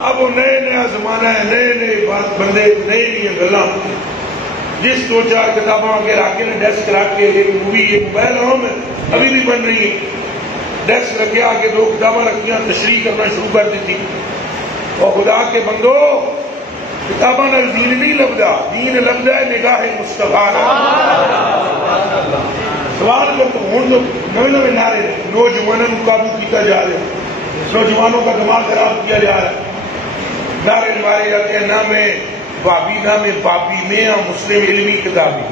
اب وہ نیا زمانہ ہے، نئے بندے، نئی گلاں. جس دو چار کتاباں کے راکے نے ڈیسک رکھ کے ایک مووی ایک موبائل عام ہے ابھی بھی بن رہی ہے. ڈیسک رکھے آگے دو کتاباں رکھیاں تشریح کرنا شروع کر دیتی. اور خدا کے بندو کتاباں نال دین نہیں لبدا، دین لبدا ہے نگاہ مصطفیٰ. سوال کو تو ہوں تو نویں نویں نعرے نوجوانوں کو قابو کیا جا رہا ہے، نوجوانوں کا دماغ خراب کیا جا رہا ہے. نعرے مارے جاتے ہیں نام ہے بابی، نام ہے بابی. میں ہاں مسلم علمی کتابی،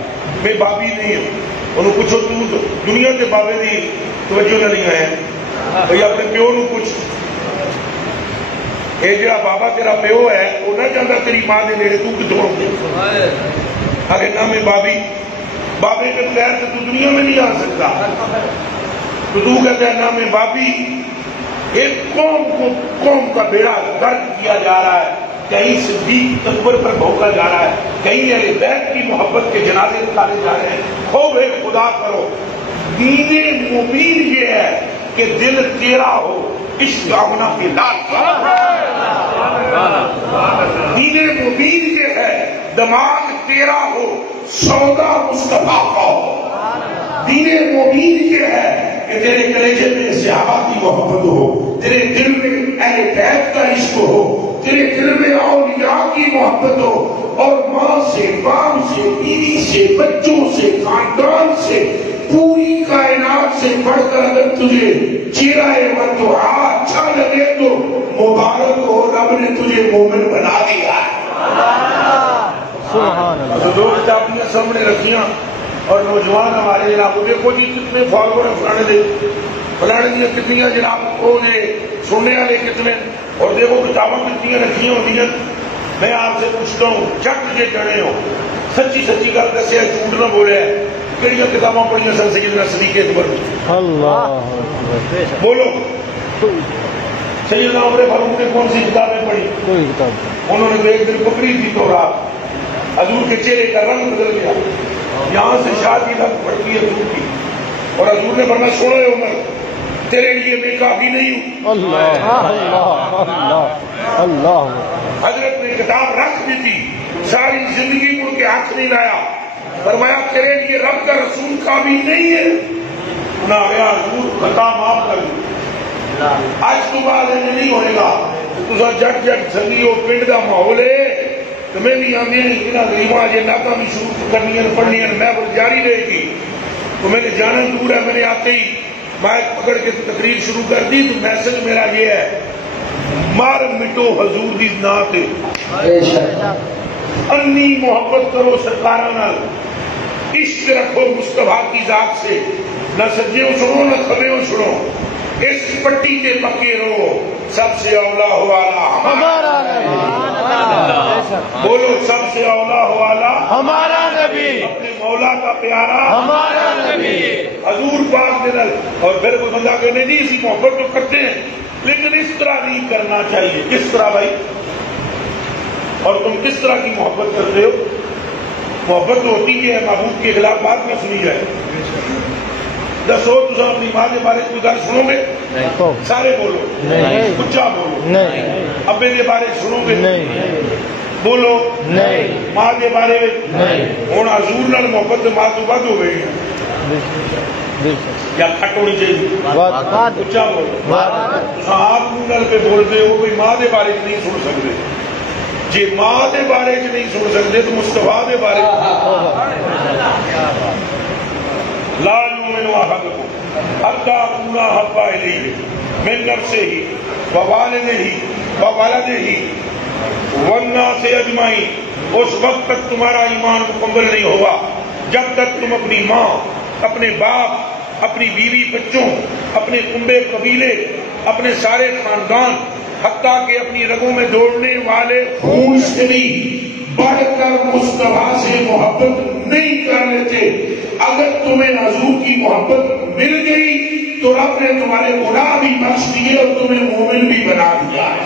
میں بابی نہیں ہوں. انہوں پوچھو تو دنیا کے بابے دی توجہ نہ نہیں آیا بھئی اپنے پیو نو کچھ. یہ جڑا بابا تیرا پیو ہے وہ نہ جانا تیری ماں دے نیڑے، تو کتوں آؤں. ارے نام ہے بابی، بابے کے بغیر تو دنیا میں نہیں آ سکتا. تو کہتا ہے نام ہے بابی. ایک قوم کا بیڑا غرق کیا جا رہا ہے، کہیں صدیق اکبر پر بھونکا جا رہا ہے، کہیں اہل بیت کی محبت کے جنازے نکالے جا رہے ہیں. خوب خدا کرو. دین مبین یہ ہے کہ دل تیرا ہو، عشق ہونا پہ لال. دین مبین یہ ہے دماغ تیرا ہو، سودا مصطفیٰ کا ہو. دین مبین یہ ہے کہ تیرے کلیجے میں صحابہ کی محبت ہو، تیرے دل میں اہل بیت کا عشق ہو، تیرے دل میں اولیاء کی محبت ہو. اور ماں سے، باپ سے، بیوی سے، بچوں سے، خاندان سے، پوری کائنات سے بڑھ کر اگر تجھے چہرہ ودعا اچھا لگے تو مبارک ہو، رب نے تجھے مومن بنا دیا. دو کتابیاں سامنے رکھیاں اور نوجوان ہمارے جناب دیکھو جی کتنے فالوور ہیں فلانے دے، فلانے دیا کتنی جناب وہ دے سننے والے کتنے، اور دیکھو کتاباں کتنی رکھی ہوتی ہیں. میں آپ سے پوچھتا ہوں جٹ جے جڑے ہو، سچی سچی گل دسیا، جھوٹ نہ بولے، کہڑی کتاباں پڑھیاں سن سیدنا صدیق اکبر؟ اللہ بولو. سیدنا عمر فاروق نے کون سی کتابیں پڑھی؟ کوئی کتاب. انہوں نے ایک دن بکری تھی تو رات حضور کے چہرے کا رنگ بدل گیا، یہاں سے شادی لگ پڑتی ہے حضور کی، اور حضور نے فرمایا سنو اے عمر تیرے لیے میں کافی نہیں ہوں. اللہ اللہ اللہ اللہ. حضرت نے کتاب رکھ دی تھی، ساری زندگی ان کے ہاتھ نہیں لایا، فرمایا تیرے لیے رب کا رسول کافی نہیں ہے. نہ گیا حضور خطا معاف کر دو، آج تو بعد نہیں ہوئے گا. تو جٹ جٹ سنگی ہو پنڈ کا ماحول ہے تو میں بھی آدمی یہاں غریباں یہ ناکامی شروع کرنی ہے پڑھنی ہے، میں جاری رہے گی. تو میں نے جانا دور ہے، میں نے آتے ہی مائک پکڑ کے تقریر شروع کر دی. تو میسج میرا یہ ہے مار مٹو حضور دی نات، انی محبت کرو سرکاراں نال، عشق رکھو مصطفیٰ کی ذات سے، نہ سجیوں سنو نہ کھبیوں سنو، اس پٹی کے پکے رہو، سب سے اولا ہو آلہ ہمارا نبی. بولو سب سے اولا ہو آلہ ہمارا نبی، اپنے مولا کا پیارا ہمارا نبی حضور پاک دل. اور پھر کوئی بندہ کہنے نہیں اسی محبت تو کرتے ہیں لیکن اس طرح نہیں کرنا چاہیے. کس طرح بھائی؟ اور تم کس طرح کی محبت کرتے ہو؟ محبت تو ہوتی ہے محبوب کے خلاف بات نہ سنی جائے. دسو تو اپنی ماں کے بارے کوئی گل سنو گے؟ سارے بولو، اچا بولو. ابے کے بارے سنو گے؟ بولو. ماں کے بارے ہوں حضور نال محبت ماں تو ود ہو گئی یا کھٹ ہونی چاہیے؟ اچا بولو. آپ منہ پہ بولتے ہو کوئی ماں کے بارے نہیں سن سکتے. جی ماں کے بارے نہیں سن سکتے تو مصطفیٰ کے بارے لا یؤمن احدکم حتی اکون احب الیہ من نفسہ ووالدہ وولدہ والناس اجمعین. اس وقت تک تمہارا ایمان مکمل نہیں ہوگا جب تک تم اپنی ماں، اپنے باپ، اپنی بیوی بچوں، اپنے کنبے قبیلے، اپنے سارے خاندان، حتیٰ کہ اپنی رگوں میں دوڑنے والے خون سے بھی بڑھ کر مصطفیٰ سے محبت نہیں کر لیتے. اگر تمہیں حضور کی محبت مل گئی تو رب نے تمہارے گناہ بھی بخش دیے اور تمہیں مومن بھی بنا دیا ہے.